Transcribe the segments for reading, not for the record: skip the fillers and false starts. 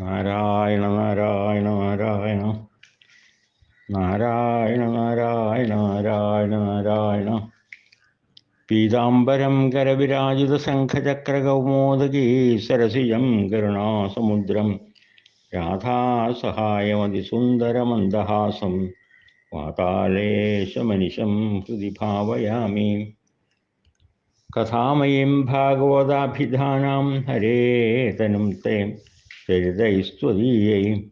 നാരായണ നാരായണ നാരായണ നാരായണ നാരായണ നാരായണ നാരായണ. പീതാംബരം കരവിരാജിത ശംഖചക്രകൗമോദകീ സരസിജം കരുണാസമുദ്രം രാധാസഹായമതിസുന്ദരമന്ദഹാസം വാതാലേശമനിശം ഹൃദി ഭാവയാമി. കഥാമയീം ഭാഗവതാഭിധാനാം ഹരേതനും തേ ചരിതൈസ്ത്വദീയൈ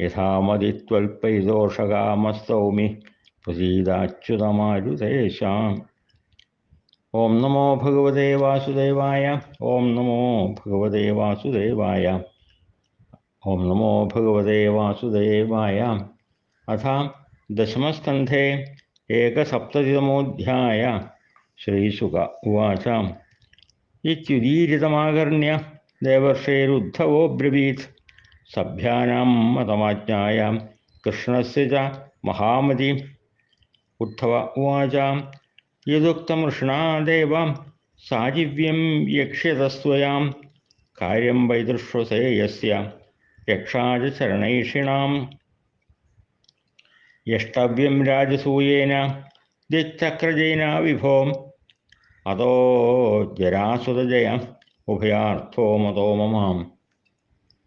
യഥാമതിത്വൽപൈദോഷകാമസ്തൗമി പ്രസീദാച്യുതമാരുതേശാം. ഓം നമോ ഭഗവതേ വാസുദേവായ. ഓം നമോ ഭഗവതേ വാസുദേവായ. ഓം നമോ ഭഗവതേ വാസുദേവായ. അഥ ദശമസ്കന്ധേ ഏകസപ്തതിതമോऽധ്യായ. ശ്രീശുക ഉവാച. ഇത്യുദീരിതമാകർണ്യ ദേവർഷേരുദ്ധവോ ബ്രവീത്. സഭ്യാനാം മതമാജ്ഞായ കൃഷ്ണസ്യ ച മഹാമതി. ഉദ്ധവ ഉവാച. യദുക്തമൃഷ്ണാ ദേവ സാജിവ്യം യക്ഷ്യതസ്ത്വയാം കാര്യം വൈദൃശ്വസേ യസ്യ രക്ഷാച ചരണൈഷിണാം. യഷ്ടവ്യം രാജസൂയേന ദിക്ചക്രജേന വിഭോ അതോ ജരാസുതജയ ഉഭയാർത്ഥോ മതോ മമാം.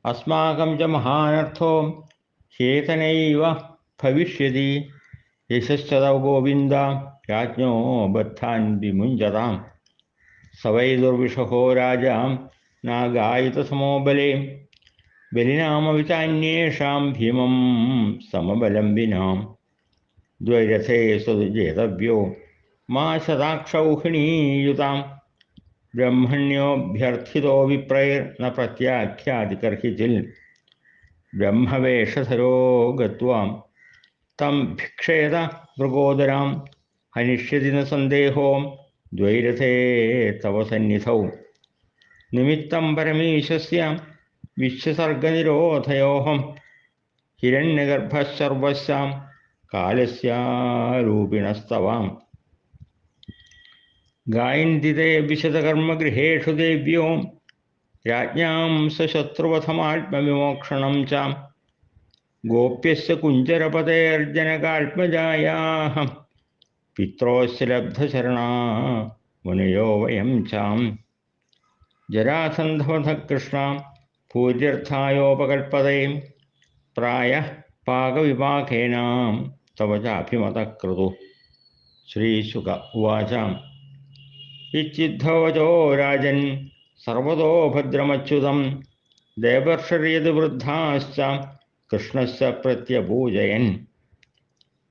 അസ്മാകം ച മഹാനർത്ഥോ ചേതനൈവ ഭവിഷ്യതി. യശശ്ചതൗ ഗോവിന്ദ രാജ്ഞോ ബദ്ധാൻ വിമുഞ്ചതാം. സ വൈ ദുർവിഷഹോ രാജാ നാഗായുധസമോ ബലേ. ബലിനാമപി ചാന്യേഷാം ഭീമം സമബലം വിനാം. ദ്വൈരഥേ സ്വജേതവ്യോ മാ ശതാക്ഷൗഹിണീയുതാം. ബ്രഹ്മണ്യോഭ്യർത്ഥിതോ വിപ്രൈർന പ്രത്യാഖ്യാതികർഹിച്ചിൽ. ബ്രഹ്മവേഷധരോ ഗത്വാം തം ഭിക്ഷേത മൃഗോദരാം. ഹനിഷ്യതി ന സന്ദേഹോ ദ്വൈരഥേ തവ സന്നിധൗ. നിമിത്തം പരമീശസ്യ വിശ്വസർഗനിരോധയോഃ. ഹിരണ്യഗർഭഃസർവസ്യാം കാലസ്യാരൂപിണസ്തവാം. ഗായന്തി വിശദകർമ്മഗൃഹേഷു ദേവ്യോ രാജ്ഞാം സശത്രുവധമാത്മവിമോക്ഷണം ച. ഗോപ്യസ്യ കുഞ്ചരപതേർജനകാത്മജായാഃ പിത്രോസ്യ ലബ്ധശരണാ മുനയോ വയം ചാം. ജരാസന്ധവധ കൃഷ്ണ ഭൂര്യർത്ഥായോപകൽപ്പതേ. പ്രായഃ പാകവിപാകേന തവ ചാഭിമതഃ. ശ്രീശുക ഉവാച. ഇത്യുദ്ധവചോ രാജൻ സർവതോ ഭദ്രമച്യുതം. ദേവർഷര്യത് വൃദ്ധാശ്ച കൃഷ്ണസ്യ പ്രത്യപൂജയൻ.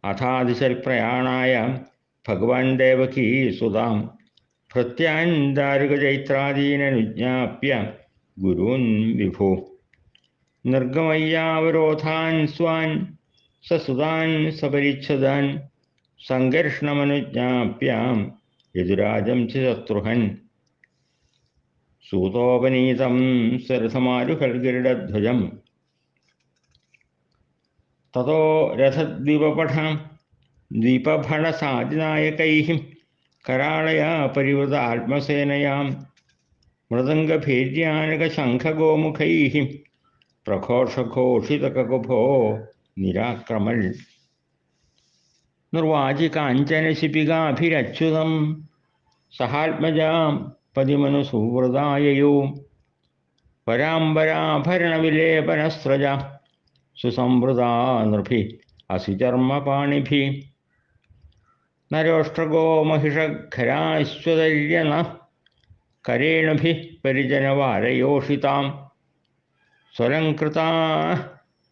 അഥാദിശൽപ്രയാണായ ഭഗവാൻ ദേവകീസുതാം. ഭൃത്യാൻ ദാരുകചൈത്രാദീനനുജ്ഞാപ്യ ഗുരൂൻ വിഭു. നിർഗമയ്യാവരോധാൻ സ്വാൻ സസുതാൻ സപരിച്ഛദാൻ. സംഘർഷണമനുജ്ഞാപ്യ യദുരാജം ച ശത്രുഹൻ. സൂതോപനീതം സരഥമാരുഹൽഗരുഡധ്വജം. തതോ രഥദ്വീപഭടസാദിനായകൈഃ കരാളയാ പരിവൃത ആത്മസേനയാം. മൃദംഗഭേര്യാനകശംഖഗോമുഖൈഃ പ്രഘോഷഘോഷിതകകുഭോ നിരാക്രമൽ. നിർവാചികാഞ്ചനശിപികാഭിരച്യുതം സഹാത്മജാം പതിമനുസൂവൃതായയോ. പരാംബരാഭരണവിലേപനസ്രജ സുസംവൃതാ നൃഭിഃ അസിചർമ്മപാണിഭിഃ. നരോഷ്ട്രഗോ മഹിഷഖരാശ്വതര്യനഃ കരേണുഭിഃ പരിജനവാരയോഷിതാം. സ്വലംകൃതാഃ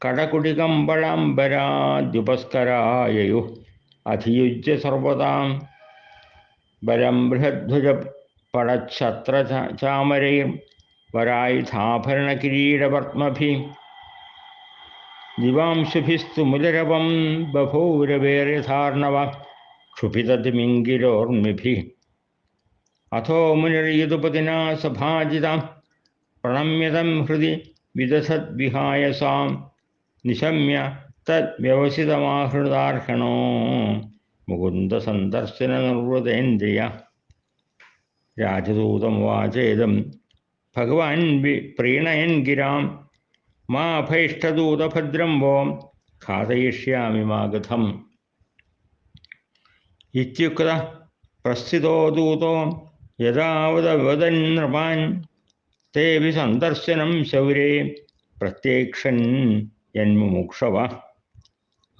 കടകുടികമ്പളാംബരാദ്യുപസ്കരായയുഃ അധിയുജ്യ സർവതാം. ബലം ബൃഹദ്ധ്വജപടച്ഛത്രചാമരൈർവരായുധാഭരണകിരീടപത്മഭിः. ദിവാംശുഭിസ്തു മുലരവം ബഭൂരവേർയഥാർണവ ക്ഷുഭിതതിമിംഗിരോർമിഭിः. അഥോ മുനിർയദുപതിനാ സഭാജിതാം പ്രണമ്യതം ഹൃദി വിദധദ്വിഹായസാം. നിശമ്യ തദ്വ്യവസിതമാഹൃതാർഹണോ മുകുന്ദസന്ദർശന നിർവൃതേന്ദ്രിയ. രാജദൂതമുവാചേദം ഭഗവാൻ പ്രീണയൻ ഗിരാം. മാ ഭൈഷ്ടദൂതഭദ്രം വോ ഘാതയിഷ്യാമി മാഗധം. ഇത്യുക്ത പ്രസ്ഥിതോ ദൂതോ യഥാവദവദൻ നൃപാൻ തേവി സന്ദർശനം ശൗരേ പ്രത്യേക്ഷൻ യന്മുമുക്ഷവ.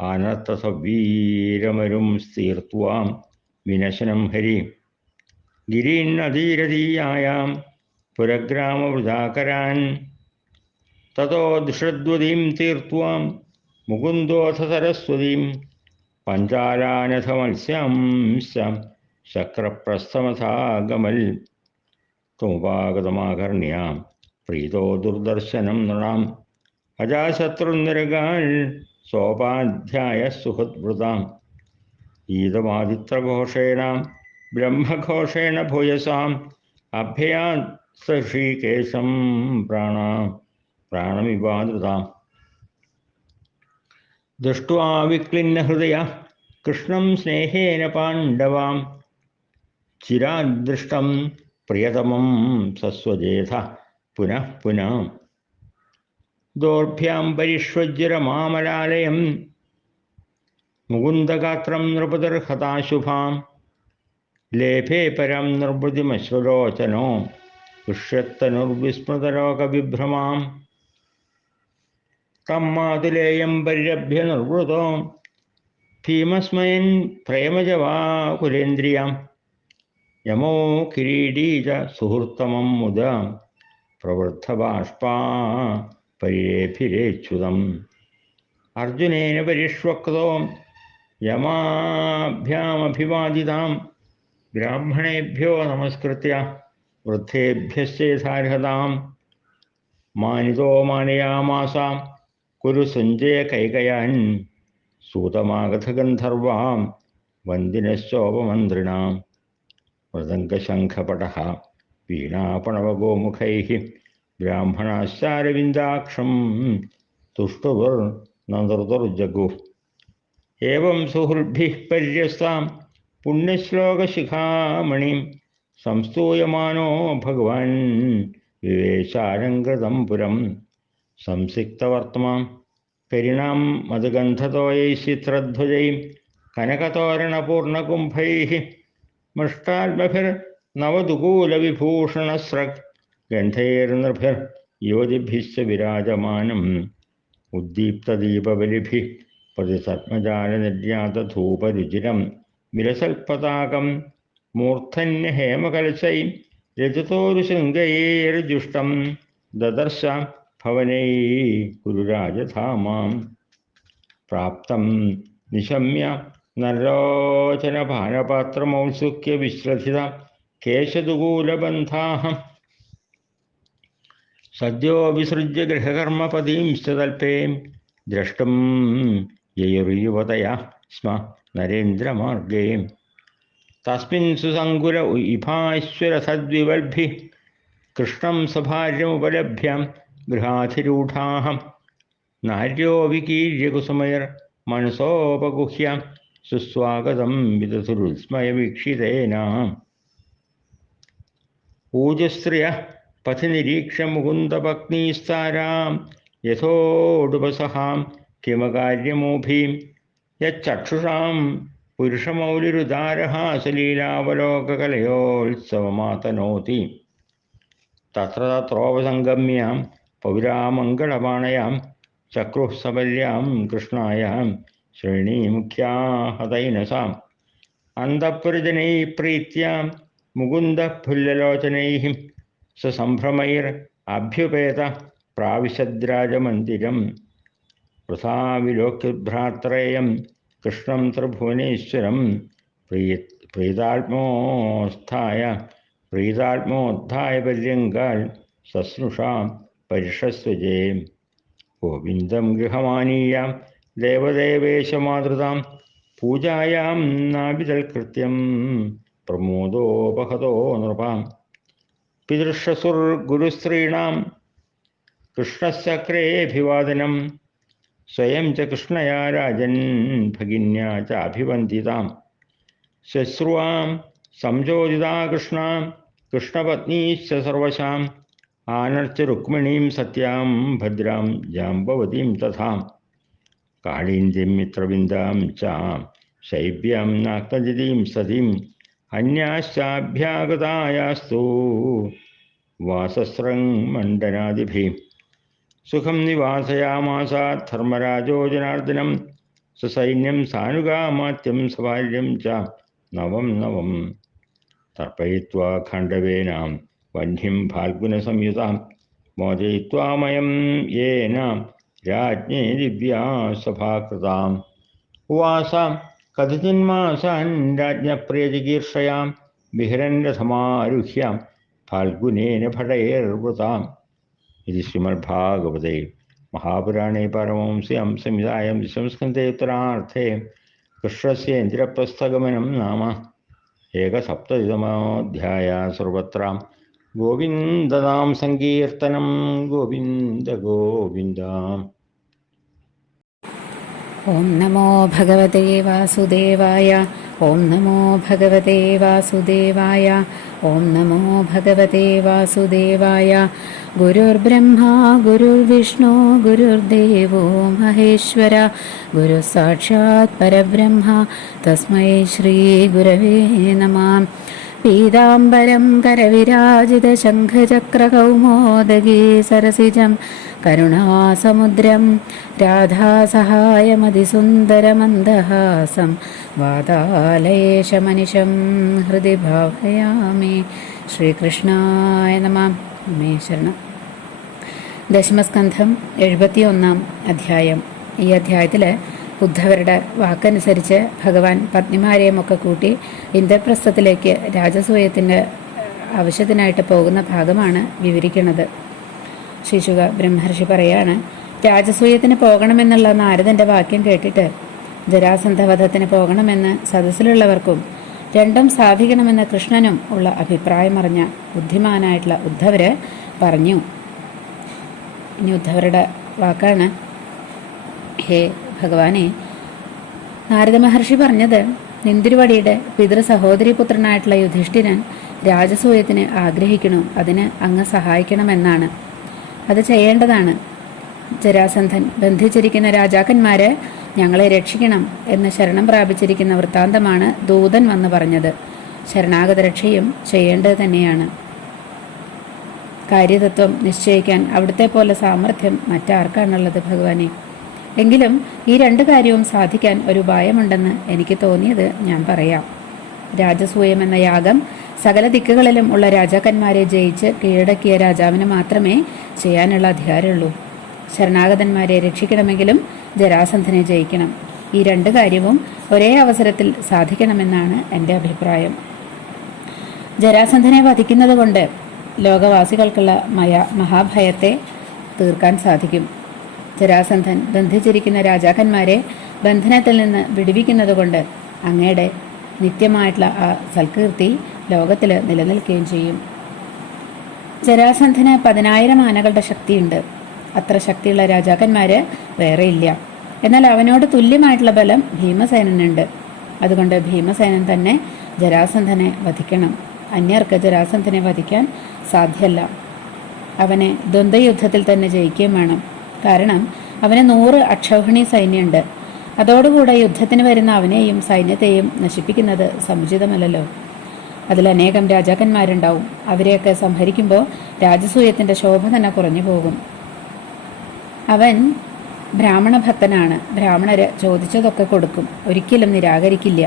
ആനർത്തസവീരമരും സ്ഥീർത്വാം വിനശനം ഹരി ഗിരീന്നതീരതീയായാം പുരഗ്രാമവൃതാകരാൻ. തതോ ദൃഷദ്വതീം തീർത്വാം മുകുന്ദോഥ സരസ്വതീം പഞ്ചാലാനഥ മത്സ്यांശ ശക്രപ്രസ്ഥമഥാഗമൽ. ത്വമുപാഗതമാകർണ്യാം പ്രീതോ ദുർദർശനം നൃണാം അജാശത്രുനിരകാൽ സോപാധ്യായ സുഹൃദ്വൃതാം. ഈതമാദിത്രഘോഷേണ ബ്രഹ്മഘോഷേണ ഭൂയസാം അഭയാത് സൃഷീകേശം പ്രാണമിവാദൃതാം. ദൃഷ്ട്വാ വിക്ലിന്നഹൃദയ കൃഷ്ണം സ്നേഹേന പാണ്ഡവാം ചിരാദൃഷ്ടം പ്രിയതമം സസ്വജേഥ പുനഃ പുനഃ. ദോർഭ്യാം പരിഷ്വജ്രമാമലാലയം മുകുന്ദഗാത്രം നൃപതിർഹതാശുഭാം. ലേഭേ പരം നിർവൃതിമശ്രുലോചനോ ദുഷ്യത്തനുർവിസ്മൃതലോകവിഭ്രമാം. തം മാതുലേയം പരിരഭ്യ നിർവൃതോ ഭീമസ്മയൻ പ്രേമജവാകുലേന്ദ്രിയാം. യമോ കിരീടീ ച സുഹൃത്തമം മുദ പ്രവൃദ്ധബാഷ്പാ പരിരേഭിരേച്യുതം. അർജുനേന പരിഷ്വക്തോ യമാഭ്യാമഭിവാദിതാം ബ്രാഹ്മണേഭ്യോ നമസ്കൃത്യ വൃദ്ധേഭ്യശ്ചേതാർഹതാം. മാനിതോ മാനയാമാസ കുരു സഞ്ജയ കൈകയാൻ സൂതമാഗധഗന്ധർവാം വന്ദിനശ്ചോപമന്ത്രിണാം. മൃദംഗശംഖപടഃ വീണാപണവഗോമുഖൈഃ ബ്രാഹ്മണാശ്ചാരവിന്ദാക്ഷം തുഷ്ടുഭിർനൃതുർജഗുഃ. ഏവം സുഹൃദ്ഭിഃ പര്യസ്താം പുണ്യശ്ലോകശിഖാമണിം സംസ്തൂയമാനോ ഭഗവാൻ വിവേശാലങ്കൃതം പുരം. സംസിക്തവർത്തമാം കരിണാം മധുഗന്ധതോയൈः ചിത്രധ്വജൈः കനകതോരണപൂർണകുംഭൈः മൃഷ്ടാത്മഭിർനവദുകൂലവിഭൂഷണസ്രഗ് ഗന്ധൈർനൃഭിർ യുവതിഭിശ്ച വിരാജമാനം. ഉദ്ദീപ്തദീപബലിഭിः പ്രതിസത്മജാലനിര്യാതധൂപരുചിരം വിലസൽപതാകം മൂർധന്യഹേമകലശൈ രജതോരുശൃംഗൈർജുഷ്ടം ദദർശ ഭവനൈ കുരുരാജധാമാം. പ്രാപ്തം നിശമ്യ നരലോചനപാനപാത്രമൗത്സുക്യ വിശ്രഥിത കേശദുകൂലബന്ധാഃ. സദ്യോ വിസൃജ്യ ഗൃഹകർമ്മപദീംശ്ച തൽപേ ദ്രഷ്ടും യയുർയുവതയഃ സ്മ നരേന്ദ്രമാർഗേ. തസ്മിൻ സുസങ്കുല ഇഭാശ്വരസദ്വിവൽഭിഃ കൃഷ്ണം സഭാര്യമുപലഭ്യ ഗൃഹാധിരൂഢാഃ. നാര്യോ വികീര്യ കുസുമൈർ മനസോപഗുഹ്യ സുസ്വാഗതം വിദധുരുത്സ്മയവീക്ഷിതേന. ഊജസ്ത്രിയഃ പഥി നിരീക്ഷ്യ മുകുന്ദപത്നീസ്താരാം യഥോടുപസഹാം കിമകാര്യമൂഭീം. യച്ചക്ഷുഷാം പുരുഷമൗലിരുദാരഃ സലീലാവലോകകലയോത്സവമാതനോതി. തത്ര തത്രോപസംഗമ്യ പൗരാമംഗളപാണയാം ചക്രുഃ സബല്യാം കൃഷ്ണായ ശ്രേണീമുഖ്യാഹതൈനസാം. അന്തഃപുരജനൈഃ പ്രീത്യ മുകുന്ദഃ സസംഭ്രമൈർ അഭ്യുപേത പ്രാവിശദ്രാജമന്ദിരം. വൃഥാ വിലോക്യഭ്രാത്രേയം കൃഷ്ണം ത്രിഭുവനേശ്വരം. പ്രീതാത്മോദ്ധായ പര്യങ്കാൽ സസ്നുഷാ പരിഷസ്വജേ. ഗോവിന്ദം ഗൃഹമാനീയ ദേവദേവേശമാതൃതാം പൂജായാം നാഭിതൽകൃത്യം പ്രമോദോപഹതോ നൃപാം. പിതൃഷസുർഗുരുസ്ത്രീണാം കൃഷ്ണശ്ചക്രേऽഭിവാദനം സ്വയം ച കൃഷ്ണയാ രാജൻ ഭഗിന്യാ ചാഭിവന്ദിതാം. ശ്വശ്രുവാം സംയോജിതാ കൃഷ്ണ കൃഷ്ണപത്നീശ്ച സർവശാം ആനർച്ച രുക്മിണീം സത്യാം ഭദ്രാം ജാംബവതീം തഥാ കാളീന്ദീം മിത്രവിന്ദാം ച ശൈബ്യാം നാക്തജിതീം സതീം അന്യാശ്ചാഭ്യാഗതായാസ്തു വാസസ്രങ് മണ്ഡനാദിഭിः സുഖം നിവാസയാമാസ ധർമ്മരാജോ ജനാർദ്ദനം സസൈന്യം സാനുഗാമാത്യം സവാല്യം ച നവം നവം തർപ്പയിത്വാ ഖണ്ഡവേന വഹ്നിം ഫാൽഗുനസംയുതാം മോചയിത്വാമയം യേന രാജ്ഞേ ദിവ്യാ സഭാകൃതാം ഉവാസ കഥചിന്മാസാൻ രാജ്ഞപ്രിയചികീർഷയാം വിഹരൻ രഥമാരുഹ്യ ഫാൽഗുനേന ഭടൈർവൃതാം. ഇത് ശ്രീമദ്ഭാഗവതേ മഹാപുരാണേ പാരമഹംസ്യാം സംഹിതായാം ദശമസ്കന്ധേ ഉത്തരാർത്ഥേ കൃഷ്ണസ്യേന്ദ്രപ്രസ്ഥഗമനം നാമ ഏകസപ്തതിതമോऽധ്യായः. സർവത്ര ഗോവിന്ദനാം സങ്കീർത്തനം. ഗോവിന്ദ ഗോവിന്ദ. ഓം നമോ ഭഗവതേ വാസുദേവായ. ഓം നമോ ഭഗവതേ വാസുദേവായ. ഓം നമോ ഭഗവതേ വാസുദേവായ. ഗുരുർബ്രഹ്മാ ഗുരുർവിഷ്ണു ഗുരുർദേവോ മഹേശ്വര. ഗുരു സാക്ഷാത് പരബ്രഹ്മ തസ്മൈ ശ്രീ ഗുരവേ നമഃ. പീതാംബരം കരവിരാജിത ശംഖചക്രകൗമോദഗീ സരസിജം കരുണാസമുദ്രം രാധാസഹായമതിസുന്ദരമന്ദഹാസം വാതാലയേശമനിശം ഹൃദി ഭാവയാമി. ശ്രീകൃഷ്ണായ നമഃ. അമ്മേ ശരണം. ദശമസ്കന്ധം 71 അധ്യായം. ഈ അധ്യായത്തിൽ ഉദ്ധവരുടെ വാക്കനുസരിച്ച് ഭഗവാൻ പത്നിമാരെയുമൊക്കെ കൂട്ടി ഇന്ദ്രപ്രസ്ഥത്തിലേക്ക് രാജസൂയത്തിൻ്റെ ആവശ്യത്തിനായിട്ട് പോകുന്ന ഭാഗമാണ് വിവരിക്കുന്നത്. ശ്രീശുക ബ്രഹ്മർഷി പറയാണ്, രാജസൂയത്തിന് പോകണമെന്നുള്ള നാരദൻ്റെ വാക്യം കേട്ടിട്ട് ജരാസന്ധവധത്തിന് പോകണമെന്ന് സദസ്സിലുള്ളവർക്കും രണ്ടും സാധിക്കണമെന്ന് കൃഷ്ണനും ഉള്ള അഭിപ്രായമറിഞ്ഞ ബുദ്ധിമാനായിട്ടുള്ള ഉദ്ധവര് പറഞ്ഞു. ഇനി ഉദ്ധവരുടെ വാക്കാണ്. ഹേ ഭഗവാനെ, നാരദ മഹർഷി പറഞ്ഞത് നിന്തിരുവടിയുടെ പിതൃ സഹോദരി പുത്രനായിട്ടുള്ള യുധിഷ്ഠിരൻ രാജസൂയത്തിന് ആഗ്രഹിക്കണു, അതിന് അങ്ങ് സഹായിക്കണമെന്നാണ്. അത് ചെയ്യേണ്ടതാണ്. ജരാസന്ധൻ ബന്ധിച്ചിരിക്കുന്ന രാജാക്കന്മാരെ ഞങ്ങളെ രക്ഷിക്കണം എന്ന് ശരണം പ്രാപിച്ചിരിക്കുന്ന വൃത്താന്തമാണ് ദൂതൻ വന്ന് പറഞ്ഞത്. ശരണാഗത രക്ഷയും ചെയ്യേണ്ടത് തന്നെയാണ്. കാര്യതത്വം നിശ്ചയിക്കാൻ അവിടുത്തെ പോലെ സാമർഥ്യം മറ്റാർക്കാണുള്ളത് ഭഗവാനെ? എങ്കിലും ഈ രണ്ട് കാര്യവും സാധിക്കാൻ ഒരു ഉപായമുണ്ടെന്ന് എനിക്ക് തോന്നിയത് ഞാൻ പറയാം. രാജസൂയം എന്ന യാഗം സകല ദിക്കുകളിലും ഉള്ള രാജാക്കന്മാരെ ജയിച്ച് കീഴടക്കിയ രാജാവിന് മാത്രമേ ചെയ്യാനുള്ള അധികാരമുള്ളൂ. ശരണാഗതന്മാരെ രക്ഷിക്കണമെങ്കിലും ജരാസന്ധനെ ജയിക്കണം. ഈ രണ്ട് കാര്യവും ഒരേ അവസരത്തിൽ സാധിക്കണമെന്നാണ് എൻ്റെ അഭിപ്രായം. ജരാസന്ധനെ വധിക്കുന്നത് കൊണ്ട് ലോകവാസികൾക്കുള്ള മഹാഭയത്തെ തീർക്കാൻ സാധിക്കും. ജരാസന്ധൻ ബന്ധിച്ചിരിക്കുന്ന രാജാക്കന്മാരെ ബന്ധനത്തിൽ നിന്ന് വിടുവിക്കുന്നതുകൊണ്ട് അങ്ങയുടെ നിത്യമായിട്ടുള്ള ആ സൽകീർത്തി ലോകത്തിൽ നിലനിൽക്കുകയും ചെയ്യും. ജരാസന്ധന് 10,000 ആനകളുടെ ശക്തിയുണ്ട്. അത്ര ശക്തിയുള്ള രാജാക്കന്മാര് വേറെ ഇല്ല. എന്നാൽ അവനോട് തുല്യമായിട്ടുള്ള ബലം ഭീമസേനനുണ്ട്. അതുകൊണ്ട് ഭീമസേനൻ തന്നെ ജരാസന്ധനെ വധിക്കണം. അന്യർക്ക് ജരാസന്ധനെ വധിക്കാൻ സാധ്യമല്ല. അവനെ ദ്വന്ദ്വയുദ്ധത്തിൽ തന്നെ ജയിക്കുകയും വേണം. കാരണം അവന് 100 അക്ഷൗഹിണി സൈന്യമുണ്ട്. അതോടുകൂടെ യുദ്ധത്തിന് വരുന്ന അവനെയും സൈന്യത്തെയും നശിപ്പിക്കുന്നത് സമുചിതമല്ലല്ലോ. അതിലനേകം രാജാക്കന്മാരുണ്ടാവും. അവരെയൊക്കെ സംഹരിക്കുമ്പോൾ രാജസൂയത്തിന്റെ ശോഭ തന്നെ കുറഞ്ഞു പോകും. അവൻ ബ്രാഹ്മണ ഭക്തനാണ്. ബ്രാഹ്മണര് ചോദിച്ചതൊക്കെ കൊടുക്കും, ഒരിക്കലും നിരാകരിക്കില്ല.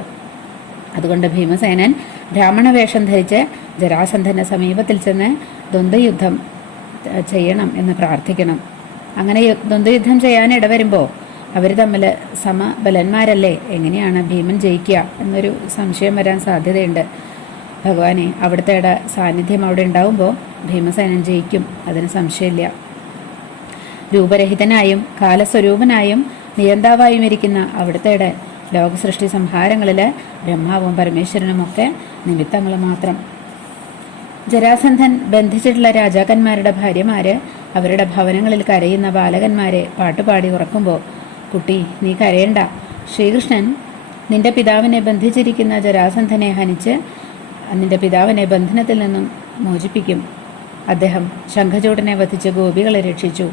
അതുകൊണ്ട് ഭീമസേനൻ ബ്രാഹ്മണ വേഷം ധരിച്ച് ജരാസന്ധന്റെ സമീപത്തിൽ ചെന്ന് ദ്വന്ദ്വയുദ്ധം ചെയ്യണം എന്ന് പ്രാർത്ഥിക്കണം. അങ്ങനെ ദ്വന്ദ്വയുദ്ധം ചെയ്യാൻ ഇടവരുമ്പോൾ അവർ തമ്മിൽ സമബലന്മാരല്ലേ, എങ്ങനെയാണ് ഭീമൻ ജയിക്കുക എന്നൊരു സംശയം വരാൻ സാധ്യതയുണ്ട്. ഭഗവാനെ, അവിടുത്തെ സാന്നിധ്യം അവിടെ ഉണ്ടാവുമ്പോൾ ഭീമസേനൻ ജയിക്കും, അതിന് സംശയമില്ല. രൂപരഹിതനായും കാലസ്വരൂപനായും നിയന്താവായും ഇരിക്കുന്ന അവിടുത്തെ ലോകസൃഷ്ടി സംഹാരങ്ങളിൽ ബ്രഹ്മാവും പരമേശ്വരനുമൊക്കെ നിമിത്തങ്ങൾ മാത്രം. ജരാസന്ധൻ ബന്ധിച്ചിട്ടുള്ള രാജാക്കന്മാരുടെ ഭാര്യമാര് അവരുടെ ഭവനങ്ങളിൽ കരയുന്ന ബാലകന്മാരെ പാട്ടുപാടി ഉറക്കുമ്പോൾ, കുട്ടി നീ കരയണ്ട, ശ്രീകൃഷ്ണൻ നിന്റെ പിതാവിനെ ബന്ധിച്ചിരിക്കുന്ന ജരാസന്ധനെ ഹനിച്ച് നിന്റെ പിതാവിനെ ബന്ധനത്തിൽ നിന്നും മോചിപ്പിക്കും. അദ്ദേഹം ശംഖചൂടനെ വധിച്ച് ഗോപികളെ രക്ഷിച്ചു.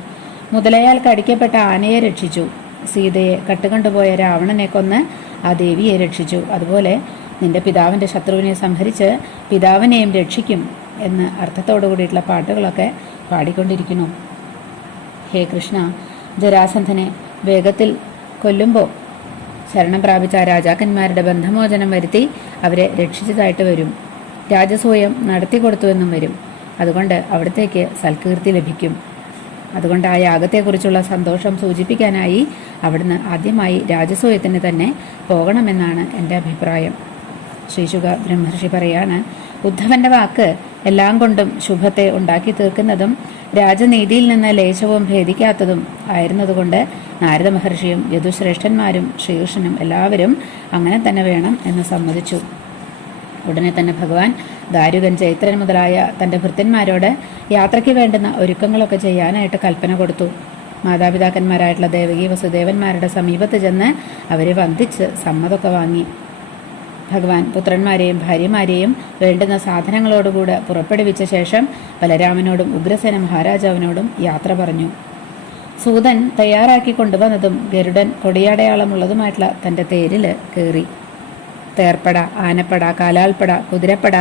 മുതലയാൽ കടിക്കപ്പെട്ട ആനയെ രക്ഷിച്ചു. സീതയെ കട്ടുകൊണ്ടുപോയ രാവണനെ കൊന്ന് ആ ദേവിയെ രക്ഷിച്ചു. അതുപോലെ നിന്റെ പിതാവിൻ്റെ ശത്രുവിനെ സംഹരിച്ച് പിതാവിനെയും രക്ഷിക്കും എന്ന് അർത്ഥത്തോടു കൂടിയിട്ടുള്ള പാട്ടുകളൊക്കെ പാടിക്കൊണ്ടിരിക്കുന്നു. ഹേ കൃഷ്ണ, ജരാസന്ധനെ വേഗത്തിൽ കൊല്ലുമ്പോൾ ശരണം പ്രാപിച്ച രാജാക്കന്മാരുടെ ബന്ധമോചനം വരുത്തി അവരെ രക്ഷിച്ചതായിട്ട് വരും. രാജസൂയം നടത്തിക്കൊടുത്തുവെന്നും വരും. അതുകൊണ്ട് അവിടത്തേക്ക് സൽകീർത്തി ലഭിക്കും. അതുകൊണ്ട് ആ യാഗത്തെക്കുറിച്ചുള്ള സന്തോഷം സൂചിപ്പിക്കാനായി അവിടുന്ന് ആദ്യമായി രാജസൂയത്തിന് തന്നെ പോകണമെന്നാണ് എൻ്റെ അഭിപ്രായം. ശ്രീശുക ബ്രഹ്മർഷി പറയാണ്, ഉദ്ധവന്റെ വാക്ക് എല്ലാം കൊണ്ടും ശുഭത്തെ ഉണ്ടാക്കി തീർക്കുന്നതും രാജനീതിയിൽ നിന്ന് ലേശവും ഭേദിക്കാത്തതും ആയിരുന്നതുകൊണ്ട് നാരദ മഹർഷിയും യദുശ്രേഷ്ഠന്മാരും ശ്രീകൃഷ്ണനും എല്ലാവരും അങ്ങനെ തന്നെ വേണം എന്ന് സമ്മതിച്ചു. ഉടനെ തന്നെ ഭഗവാൻ ദാരുകൻ, ചൈത്രൻ മുതലായ തൻ്റെ ഭൃത്യന്മാരോട് യാത്രയ്ക്ക് വേണ്ടുന്ന ഒരുക്കങ്ങളൊക്കെ ചെയ്യാനായിട്ട് കൽപ്പന കൊടുത്തു. മാതാപിതാക്കന്മാരായിട്ടുള്ള ദേവകി വസുദേവന്മാരുടെ സമീപത്ത് ചെന്ന് അവരെ വന്ദിച്ച് സമ്മതമൊക്കെ വാങ്ങി. ഭഗവാൻ പുത്രന്മാരെയും ഭാര്യമാരെയും വേണ്ടുന്ന സാധനങ്ങളോടുകൂടെ പുറപ്പെടുവിച്ച ശേഷം ബലരാമനോടും ഉഗ്രസേന മഹാരാജാവിനോടും യാത്ര പറഞ്ഞു. സൂതൻ തയ്യാറാക്കി കൊണ്ടുവന്നതും ഗരുഡൻ കൊടിയടയാളമുള്ളതുമായിട്ടുള്ള തൻ്റെ തേരിൽ കയറി. തേർപ്പട, ആനപ്പട, കാലാൾപ്പട, കുതിരപ്പട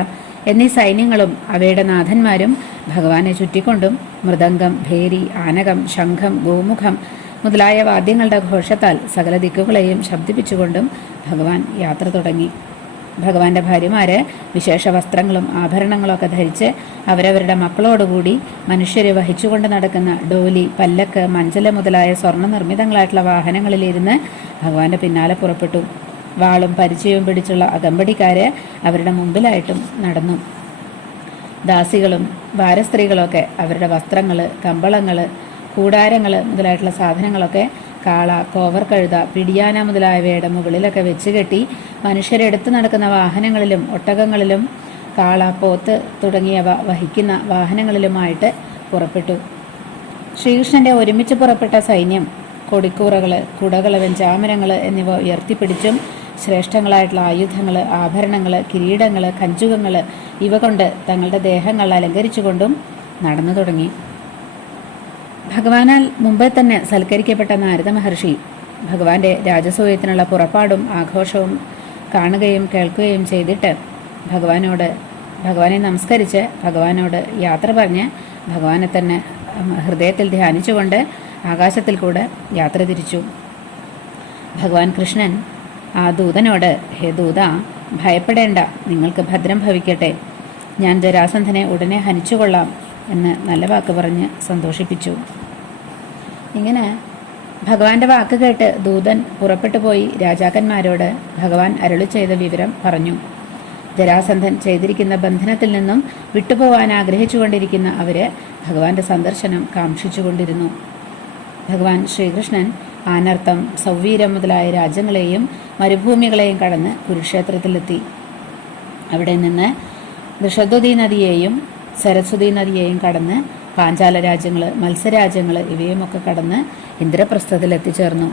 എന്നീ സൈന്യങ്ങളും അവയുടെ നാഥന്മാരും ഭഗവാനെ ചുറ്റിക്കൊണ്ടും മൃദംഗം, ഭേരി, ആനകം, ശംഖം, ഗോമുഖം മുതലായ വാദ്യങ്ങളുടെ ഘോഷത്താൽ സകല ദിക്കുകളെയും ശബ്ദിപ്പിച്ചുകൊണ്ടും ഭഗവാൻ യാത്ര തുടങ്ങി. ഭഗവാന്റെ ഭാര്യമാര് വിശേഷ വസ്ത്രങ്ങളും ആഭരണങ്ങളൊക്കെ ധരിച്ച് അവരവരുടെ മക്കളോടുകൂടി മനുഷ്യരെ വഹിച്ചുകൊണ്ട് നടക്കുന്ന ഡോലി, പല്ലക്ക്, മഞ്ചല മുതലായ സ്വർണ്ണ നിർമ്മിതങ്ങളായിട്ടുള്ള വാഹനങ്ങളിലിരുന്ന് ഭഗവാന്റെ പിന്നാലെ പുറപ്പെട്ടു. വാളും പരിചയവും പിടിച്ചുള്ള അകമ്പടിക്കാര് അവരുടെ മുമ്പിലായിട്ടും നടന്നു. ദാസികളും ഭാരസ്ത്രീകളൊക്കെ അവരുടെ വസ്ത്രങ്ങൾ, കമ്പളങ്ങൾ, കൂടാരങ്ങൾ മുതലായിട്ടുള്ള സാധനങ്ങളൊക്കെ കാള, കോവർ കഴുത, പിടിയാന മുതലായവയുടെ മുകളിലൊക്കെ വെച്ച് കെട്ടി മനുഷ്യരെടുത്ത് നടക്കുന്ന വാഹനങ്ങളിലും ഒട്ടകങ്ങളിലും കാള, പോത്ത് തുടങ്ങിയവ വഹിക്കുന്ന വാഹനങ്ങളിലുമായിട്ട് പുറപ്പെട്ടു. ശ്രീകൃഷ്ണന്റെ ഒരുമിച്ച് പുറപ്പെട്ട സൈന്യം കൊടിക്കൂറകൾ, കുടകൾ, വെഞ്ചാമരങ്ങൾ എന്നിവ ഉയർത്തിപ്പിടിച്ചും ശ്രേഷ്ഠങ്ങളായിട്ടുള്ള ആയുധങ്ങൾ, ആഭരണങ്ങൾ, കിരീടങ്ങൾ, കഞ്ചുകങ്ങൾ ഇവ കൊണ്ട് തങ്ങളുടെ ദേഹങ്ങൾ അലങ്കരിച്ചുകൊണ്ടും നടന്നു തുടങ്ങി. ഭഗവാനാൽ മുമ്പേ തന്നെ സൽക്കരിക്കപ്പെട്ട നാരദ മഹർഷി ഭഗവാന്റെ രാജസൂയത്തിനുള്ള പുറപ്പാടും ആഘോഷവും കാണുകയും കേൾക്കുകയും ചെയ്തിട്ട് ഭഗവാനെ നമസ്കരിച്ച് ഭഗവാനോട് യാത്ര പറഞ്ഞ് ഭഗവാനെ തന്നെ ഹൃദയത്തിൽ ധ്യാനിച്ചുകൊണ്ട് ആകാശത്തിൽ കൂടെ യാത്ര തിരിച്ചു. ഭഗവാൻ കൃഷ്ണൻ ആ ദൂതനോട്, ഹേ ദൂത, ഭയപ്പെടേണ്ട, നിങ്ങൾക്ക് ഭദ്രം ഭവിക്കട്ടെ, ഞാൻ ജരാസന്ധനെ ഉടനെ ഹനിച്ചുകൊള്ളാം എന്ന് നല്ല വാക്ക് പറഞ്ഞ് സന്തോഷിപ്പിച്ചു. ഇങ്ങനെ ഭഗവാന്റെ വാക്ക് കേട്ട് ദൂതൻ പുറപ്പെട്ടു പോയി രാജാക്കന്മാരോട് ഭഗവാൻ അരുളി ചെയ്ത വിവരം പറഞ്ഞു. ജരാസന്ധൻ ചെയ്തിരിക്കുന്ന ബന്ധനത്തിൽ നിന്നും വിട്ടുപോകാൻ ആഗ്രഹിച്ചുകൊണ്ടിരിക്കുന്ന അവര് ഭഗവാന്റെ സന്ദർശനം കാക്ഷിച്ചുകൊണ്ടിരുന്നു. ഭഗവാൻ ശ്രീകൃഷ്ണൻ ആനർത്തം, സൗവീരം മുതലായ രാജ്യങ്ങളെയും മരുഭൂമികളെയും കടന്ന് കുരുക്ഷേത്രത്തിലെത്തി. അവിടെ നിന്ന് വൃഷദ്വതി നദിയെയും സരസ്വതി നദിയെയും കടന്ന് പാഞ്ചാല രാജ്യങ്ങൾ, മത്സ്യരാജ്യങ്ങൾ ഇവയുമൊക്കെ കടന്ന് ഇന്ദ്രപ്രസ്ഥത്തിലെത്തിച്ചേർന്നു.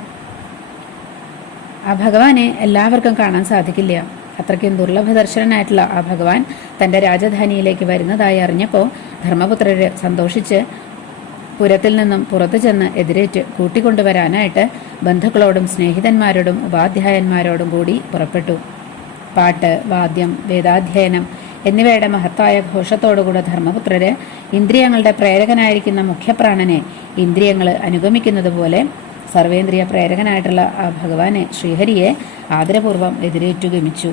ആ ഭഗവാനെ എല്ലാവർക്കും കാണാൻ സാധിക്കില്ല. അത്രയ്ക്കും ദുർലഭദർശനായിട്ടുള്ള ആ ഭഗവാൻ തൻ്റെ രാജധാനിയിലേക്ക് വരുന്നതായി അറിഞ്ഞപ്പോൾ ധർമ്മപുത്രരെ സന്തോഷിച്ച് പുരത്തിൽ നിന്നും പുറത്തു ചെന്ന് എതിരേറ്റ് കൂട്ടിക്കൊണ്ടുവരാനായിട്ട് ബന്ധുക്കളോടും സ്നേഹിതന്മാരോടും ഉപാധ്യായന്മാരോടും കൂടി പുറപ്പെട്ടു. പാട്ട്, വാദ്യം, വേദാധ്യയനം എന്നിവയുടെ മഹത്തായ ഘോഷത്തോടുകൂടെ ധർമ്മപുത്രര് ഇന്ദ്രിയങ്ങളുടെ പ്രേരകനായിരിക്കുന്ന മുഖ്യപ്രാണനെ ഇന്ദ്രിയങ്ങൾ അനുഗമിക്കുന്നത് പോലെ സർവേന്ദ്രിയ പ്രേരകനായിട്ടുള്ള ആ ഭഗവാനെ, ശ്രീഹരിയെ ആദരപൂർവ്വം എതിരേറ്റു ഗമിച്ചു.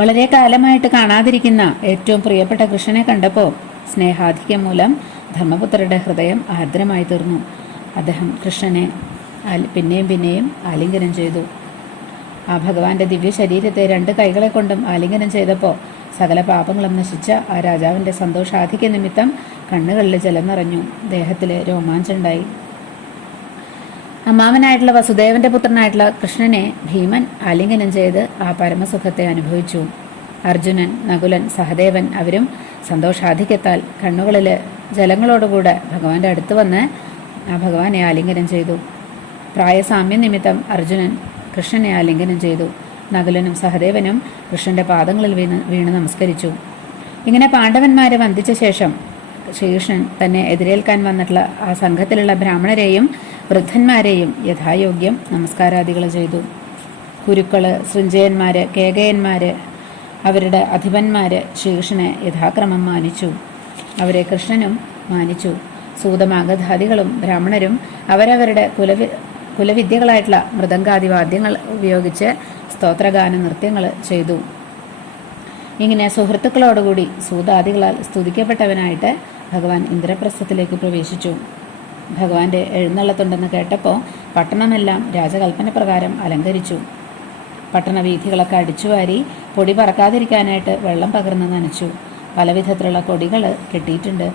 വളരെ കാലമായിട്ട് കാണാതിരിക്കുന്ന ഏറ്റവും പ്രിയപ്പെട്ട കൃഷ്ണനെ കണ്ടപ്പോൾ സ്നേഹാധിക്യം മൂലം ധർമ്മപുത്രരുടെ ഹൃദയം ആർദ്രമായി തീർന്നു. അദ്ദേഹം കൃഷ്ണനെ പിന്നെയും പിന്നെയും ആലിംഗനം ചെയ്തു. ആ ഭഗവാന്റെ ദിവ്യ ശരീരത്തെ 2 കൈകളെ കൊണ്ടും ആലിംഗനം ചെയ്തപ്പോൾ സകല പാപങ്ങളും നശിച്ച ആ രാജാവിൻ്റെ സന്തോഷാധിക്യ നിമിത്തം കണ്ണുകളിൽ ജലം നിറഞ്ഞു, ദേഹത്തിൽ രോമാഞ്ചുണ്ടായി. അമ്മാവനായിട്ടുള്ള വസുദേവന്റെ പുത്രനായിട്ടുള്ള കൃഷ്ണനെ ഭീമൻ ആലിംഗനം ചെയ്ത് ആ പരമസുഖത്തെ അനുഭവിച്ചു. അർജുനൻ, നകുലൻ, സഹദേവൻ അവരും സന്തോഷാധിക്യത്താൽ കണ്ണുകളിൽ ജലങ്ങളോടുകൂടെ ഭഗവാന്റെ അടുത്ത് വന്ന് ആ ഭഗവാനെ ആലിംഗനം ചെയ്തു. പ്രായസാമ്യ നിമിത്തം അർജുനൻ കൃഷ്ണനെ ആലിംഗനം ചെയ്തു. നകുലനും സഹദേവനും കൃഷ്ണന്റെ പാദങ്ങളിൽ വീണ് നമസ്കരിച്ചു. ഇങ്ങനെ പാണ്ഡവന്മാരെ വന്ദിച്ച ശേഷം ശ്രീകൃഷ്ണൻ തന്നെ എതിരേൽക്കാൻ വന്നിട്ടുള്ള ആ സംഘത്തിലുള്ള ബ്രാഹ്മണരെയും വൃദ്ധന്മാരെയും യഥായോഗ്യം നമസ്കാരാദികൾ ചെയ്തു. കുരുക്കള്, സൃഞ്ജയന്മാര്, കേകയന്മാര്, അവരുടെ അധിപന്മാര് ശ്രീകൃഷ്ണനെ യഥാക്രമം മാനിച്ചു. അവരെ കൃഷ്ണനും മാനിച്ചു. സൂതമാഗധാദികളും ബ്രാഹ്മണരും അവരവരുടെ കുലവിദ്യകളായിട്ടുള്ള മൃദംഗാദി വാദ്യങ്ങൾ ഉപയോഗിച്ച് സ്തോത്രഗാന നൃത്യങ്ങൾ ചെയ്തു. ഇങ്ങനെ സുഹൃത്തുക്കളോടുകൂടി സൂതാദികളാൽ സ്തുതിക്കപ്പെട്ടവനായിട്ട് ഭഗവാൻ ഇന്ദ്രപ്രസ്ഥത്തിലേക്ക് പ്രവേശിച്ചു. ഭഗവാന്റെ എഴുന്നള്ളത്തുണ്ടെന്ന് കേട്ടപ്പോൾ പട്ടണമെല്ലാം രാജകൽപ്പന പ്രകാരം അലങ്കരിച്ചു. പട്ടണവീഥികളൊക്കെ അടിച്ചുവാരി പൊടി പറക്കാതിരിക്കാനായിട്ട് വെള്ളം പകർന്ന് നനച്ചു. പലവിധത്തിലുള്ള കൊടികൾ കെട്ടിയിട്ടുണ്ട്.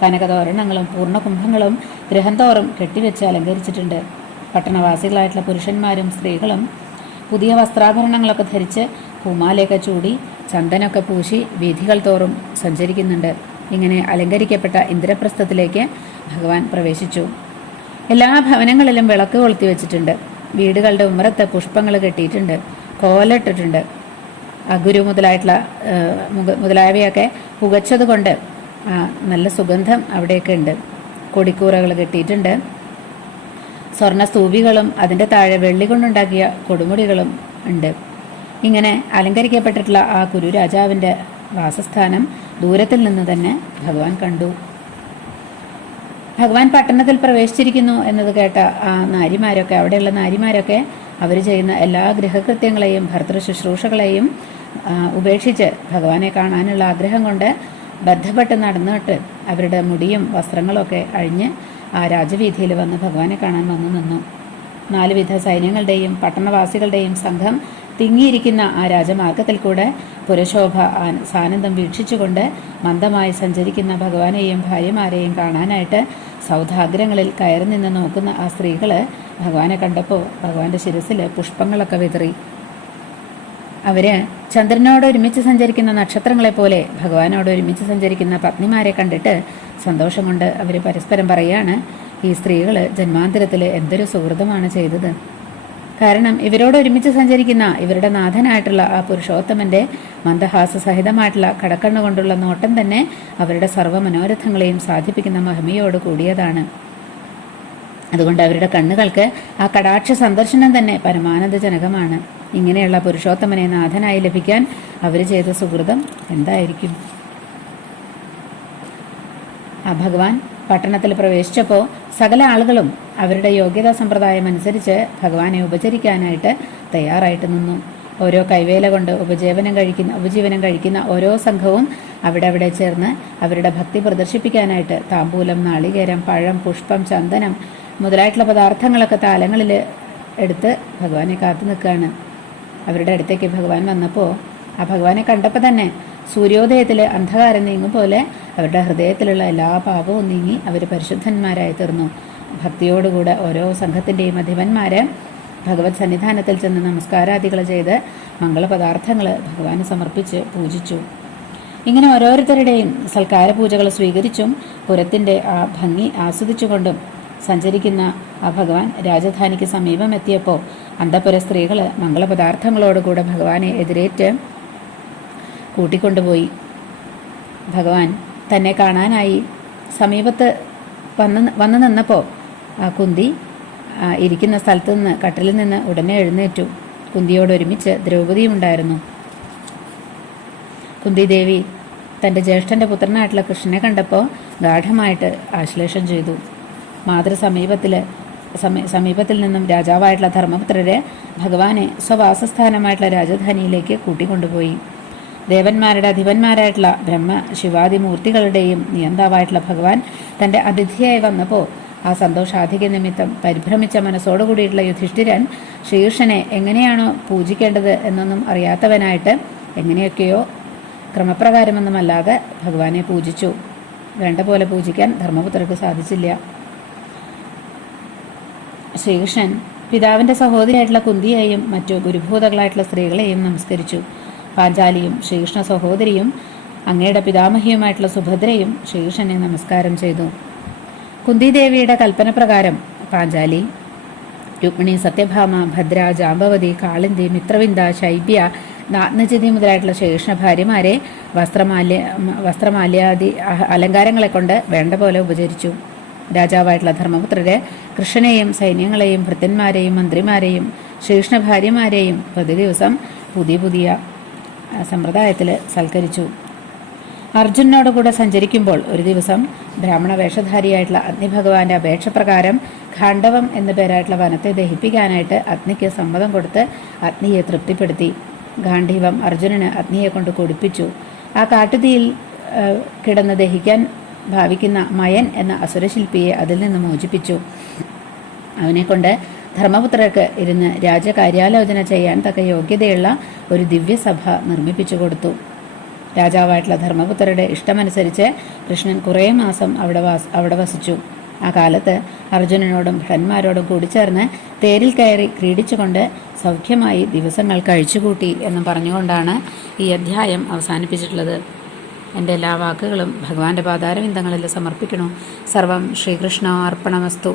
കനകതോരണങ്ങളും പൂർണ്ണകുംഭങ്ങളും ഗൃഹം തോറും കെട്ടിവെച്ച് അലങ്കരിച്ചിട്ടുണ്ട്. പട്ടണവാസികളായിട്ടുള്ള പുരുഷന്മാരും സ്ത്രീകളും പുതിയ വസ്ത്രാഭരണങ്ങളൊക്കെ ധരിച്ച് പൂമാലയൊക്കെ ചൂടി ചന്ദനമൊക്കെ പൂശി വീഥികൾ തോറും സഞ്ചരിക്കുന്നുണ്ട്. ഇങ്ങനെ അലങ്കരിക്കപ്പെട്ട ഇന്ദ്രപ്രസ്ഥത്തിലേക്ക് ഭഗവാൻ പ്രവേശിച്ചു. എല്ലാ ഭവനങ്ങളിലും വിളക്ക് കൊളുത്തി വെച്ചിട്ടുണ്ട്. വീടുകളുടെ ഉമ്മറത്ത് പുഷ്പങ്ങൾ കെട്ടിയിട്ടുണ്ട്. കോലിട്ടിട്ടുണ്ട്. അഗുരു മുതലായവയൊക്കെ പുകച്ചതുകൊണ്ട് നല്ല സുഗന്ധം അവിടെയൊക്കെ ഉണ്ട്. കൊടിക്കൂറകൾ കെട്ടിയിട്ടുണ്ട്. സ്വർണ്ണസ്തൂപികളും അതിൻ്റെ താഴെ വെള്ളി കൊണ്ടുണ്ടാക്കിയ കൊടുമുടികളും ഉണ്ട്. ഇങ്ങനെ അലങ്കരിക്കപ്പെട്ടിട്ടുള്ള ആ കുരു രാജാവിൻ്റെ വാസസ്ഥാനം ദൂരത്തിൽ നിന്ന് തന്നെ ഭഗവാൻ കണ്ടു. ഭഗവാൻ പട്ടണത്തിൽ പ്രവേശിച്ചിരിക്കുന്നു എന്നത് കേട്ട ആ നാരിമാരൊക്കെ, അവിടെയുള്ള നാരിമാരൊക്കെ അവർ ചെയ്യുന്ന എല്ലാ ഗൃഹകൃത്യങ്ങളെയും ഭർതൃ ശുശ്രൂഷകളെയും ഉപേക്ഷിച്ച് ഭഗവാനെ കാണാനുള്ള ആഗ്രഹം കൊണ്ട് ബന്ധപ്പെട്ട് നടന്നിട്ട് അവരുടെ മുടിയും വസ്ത്രങ്ങളൊക്കെ അഴിഞ്ഞ് ആ രാജവീഥിയിൽ വന്ന് ഭഗവാനെ കാണാൻ വന്നു നിന്നു. 4 വിധ സൈന്യങ്ങളുടെയും പട്ടണവാസികളുടെയും സംഘം തിങ്ങിയിരിക്കുന്ന ആ രാജമാർഗത്തിൽ കൂടെ പുരശോഭ സാനന്ദം വീക്ഷിച്ചുകൊണ്ട് മന്ദമായി സഞ്ചരിക്കുന്ന ഭഗവാനെയും ഭാര്യമാരെയും കാണാനായിട്ട് സൗധാഗ്രങ്ങളിൽ കയറി നിന്ന് നോക്കുന്ന ആ സ്ത്രീകൾ ഭഗവാനെ കണ്ടപ്പോൾ ഭഗവാന്റെ ശിരസിൽ പുഷ്പങ്ങളൊക്കെ വിതറി. അവര് ചന്ദ്രനോട് ഒരുമിച്ച് സഞ്ചരിക്കുന്ന നക്ഷത്രങ്ങളെ പോലെ ഭഗവാനോട് ഒരുമിച്ച് സഞ്ചരിക്കുന്ന പത്നിമാരെ കണ്ടിട്ട് സന്തോഷം കൊണ്ട് അവർ പരസ്പരം പറയാണ്, ഈ സ്ത്രീകൾ ജന്മാന്തരത്തിൽ എന്തൊരു സുഹൃതമാണ് ചെയ്തത്. കാരണം ഇവരോട് ഒരുമിച്ച് സഞ്ചരിക്കുന്ന ഇവരുടെ നാഥനായിട്ടുള്ള ആ പുരുഷോത്തമന്റെ മന്ദഹാസ സഹിതമായിട്ടുള്ള കടക്കണ്ണുകൊണ്ടുള്ള നോട്ടം തന്നെ അവരുടെ സർവ്വ മനോരഥങ്ങളെയും സാധിപ്പിക്കുന്ന മഹിമയോട് കൂടിയതാണ്. അതുകൊണ്ട് അവരുടെ കണ്ണുകൾക്ക് ആ കടാക്ഷ സന്ദർശനം തന്നെ പരമാനന്ദജനകമാണ്. ഇങ്ങനെയുള്ള പുരുഷോത്തമനെ നാഥനായി ലഭിക്കാൻ അവർ ചെയ്ത സുഹൃതം എന്തായിരിക്കും? ആ ഭഗവാൻ പട്ടണത്തിൽ പ്രവേശിച്ചപ്പോൾ സകല ആളുകളും അവരുടെ യോഗ്യതാ സമ്പ്രദായം അനുസരിച്ച് ഭഗവാനെ ഉപചരിക്കാനായിട്ട് തയ്യാറായിട്ട് നിന്നു. ഓരോ കൈവേല കൊണ്ട് ഉപജീവനം കഴിക്കുന്ന ഓരോ സംഘവും അവിടെ ചേർന്ന് അവരുടെ ഭക്തി പ്രദർശിപ്പിക്കാനായിട്ട് താമ്പൂലം, നാളികേരം, പഴം, പുഷ്പം, ചന്ദനം മുതലായിട്ടുള്ള പദാർത്ഥങ്ങളൊക്കെ താലങ്ങളിൽ എടുത്ത് ഭഗവാനെ കാത്തു നിൽക്കുകയാണ്. അവരുടെ അടുത്തേക്ക് ഭഗവാൻ വന്നപ്പോൾ ആ ഭഗവാനെ കണ്ടപ്പോൾ തന്നെ സൂര്യോദയത്തിൽ അന്ധകാരം നീങ്ങും പോലെ അവരുടെ ഹൃദയത്തിലുള്ള എല്ലാ പാപവും നീങ്ങി അവർ പരിശുദ്ധന്മാരായി തീർന്നു. ഭക്തിയോടുകൂടെ ഓരോ സംഘത്തിൻ്റെയും അധിപന്മാര് ഭഗവത് സന്നിധാനത്തിൽ ചെന്ന് നമസ്കാരാദികൾ ചെയ്ത് മംഗളപദാർത്ഥങ്ങൾ ഭഗവാന് സമർപ്പിച്ച് പൂജിച്ചു. ഇങ്ങനെ ഓരോരുത്തരുടെയും സൽക്കാര പൂജകൾ സ്വീകരിച്ചും പുരത്തിൻ്റെ ആ ഭംഗി ആസ്വദിച്ചുകൊണ്ടും സഞ്ചരിക്കുന്ന ആ ഭഗവാൻ രാജധാനിക്ക് സമീപം എത്തിയപ്പോൾ അന്തഃപുര സ്ത്രീകൾ മംഗളപദാർത്ഥങ്ങളോടുകൂടെ ഭഗവാനെ എതിരേറ്റ് കൂട്ടിക്കൊണ്ടുപോയി. ഭഗവാൻ തന്നെ കാണാനായി സമീപത്ത് വന്നു നിന്നപ്പോൾ കുന്തി ഇരിക്കുന്ന സ്ഥലത്ത് നിന്ന് കട്ടിലിൽ നിന്ന് ഉടനെ എഴുന്നേറ്റു. കുന്തിയോടൊരുമിച്ച് ദ്രൗപദിയും ഉണ്ടായിരുന്നു. കുന്തിദേവി തൻ്റെ ജ്യേഷ്ഠൻ്റെ പുത്രനായിട്ടുള്ള കൃഷ്ണനെ കണ്ടപ്പോൾ ഗാഠമായിട്ട് ആശ്ലേഷം ചെയ്തു. സമീപത്തിൽ നിന്നും രാജാവായിട്ടുള്ള ധർമ്മപുത്രരെ ഭഗവാനെ സ്വവാസസ്ഥാനമായിട്ടുള്ള രാജധാനിയിലേക്ക് കൂട്ടിക്കൊണ്ടുപോയി. ദേവന്മാരുടെ അധിപന്മാരായിട്ടുള്ള ബ്രഹ്മ ശിവാദി മൂർത്തികളുടെയും നിയന്താവായിട്ടുള്ള ഭഗവാൻ തൻ്റെ അതിഥിയായി വന്നപ്പോൾ ആ സന്തോഷാധിക നിമിത്തം പരിഭ്രമിച്ച മനസ്സോടുകൂടിയിട്ടുള്ള യുധിഷ്ഠിരൻ ശ്രീകൃഷ്ണനെ എങ്ങനെയാണോ പൂജിക്കേണ്ടത് എന്നൊന്നും അറിയാത്തവനായിട്ട് എങ്ങനെയൊക്കെയോ ക്രമപ്രകാരമൊന്നുമല്ലാതെ ഭഗവാനെ പൂജിച്ചു. വേണ്ട പോലെ പൂജിക്കാൻ ധർമ്മപുത്രർക്ക് സാധിച്ചില്ല. ശ്രീകൃഷ്ണൻ പിതാവിൻ്റെ സഹോദരിയായിട്ടുള്ള കുന്തിയെയും മറ്റു ഗുരുഭൂതകളായിട്ടുള്ള സ്ത്രീകളെയും നമസ്കരിച്ചു. പാഞ്ചാലിയും ശ്രീകൃഷ്ണ സഹോദരിയും അങ്ങയുടെ പിതാമഹിയുമായിട്ടുള്ള സുഭദ്രയും ശ്രീകൃഷ്ണനെ നമസ്കാരം ചെയ്തു. കുന്തിദേവിയുടെ കൽപ്പന പ്രകാരം പാഞ്ചാലി, രുക്മിണി, സത്യഭാമ, ഭദ്ര, ജാമ്പവതി, കാളിന്തി, മിത്രവിന്ദ, ശൈബ്യ നാഗ്നചിതി മുതലായിട്ടുള്ള ശ്രീകൃഷ്ണ ഭാര്യമാരെ വസ്ത്രമാല്യാദി അലങ്കാരങ്ങളെ കൊണ്ട് വേണ്ട പോലെ ഉപചരിച്ചു. രാജാവായിട്ടുള്ള ധർമ്മപുത്രര് കൃഷ്ണനെയും സൈന്യങ്ങളെയും ഭൃത്യന്മാരെയും മന്ത്രിമാരെയും ശ്രീകൃഷ്ണ ഭാര്യമാരെയും പ്രതി ദിവസം പുതിയ സമ്പ്രദായത്തിൽ സൽക്കരിച്ചു. അർജുനോട് കൂടെ സഞ്ചരിക്കുമ്പോൾ ഒരു ദിവസം ബ്രാഹ്മണ വേഷധാരിയായിട്ടുള്ള അഗ്നിഭഗവാന്റെ അപേക്ഷ പ്രകാരം ഖാണ്ഡവം എന്നു പേരായിട്ടുള്ള വനത്തെ ദഹിപ്പിക്കാനായിട്ട് അഗ്നിക്ക് സമ്മതം കൊടുത്ത് അഗ്നിയെ തൃപ്തിപ്പെടുത്തി. ഗാണ്ഡീവം അർജുനന് അഗ്നിയെ കൊണ്ട് കുടിപ്പിച്ചു. ആ കാട്ടുതീയിൽ കിടന്ന് ദഹിക്കാൻ ഭാവിക്കുന്ന മയൻ എന്ന അസുരശില്പിയെ അതിൽ നിന്ന് മോചിപ്പിച്ചു. അവനെക്കൊണ്ട് ധർമ്മപുത്രർക്ക് ഇരുന്ന് രാജകാര്യാലോചന ചെയ്യാൻ തക്ക യോഗ്യതയുള്ള ഒരു ദിവ്യസഭ നിർമ്മിപ്പിച്ചു കൊടുത്തു. രാജാവായിട്ടുള്ള ധർമ്മപുത്രരുടെ ഇഷ്ടമനുസരിച്ച് കൃഷ്ണൻ കുറേ മാസം അവിടെ വസിച്ചു. ആ കാലത്ത് അർജുനനോടും ഭടന്മാരോടും കൂടിച്ചേർന്ന് തേരിൽ കയറി ക്രീഡിച്ചുകൊണ്ട് സൗഖ്യമായി ദിവസങ്ങൾ കഴിച്ചുകൂട്ടി എന്ന് പറഞ്ഞുകൊണ്ടാണ് ഈ അധ്യായം അവസാനിപ്പിച്ചിട്ടുള്ളത്. എൻ്റെ എല്ലാ വാക്കുകളും ഭഗവാന്റെ പാതാരവിന്ദങ്ങളിൽ സമർപ്പിക്കണു. സർവം ശ്രീകൃഷ്ണ അർപ്പണമസ്തു.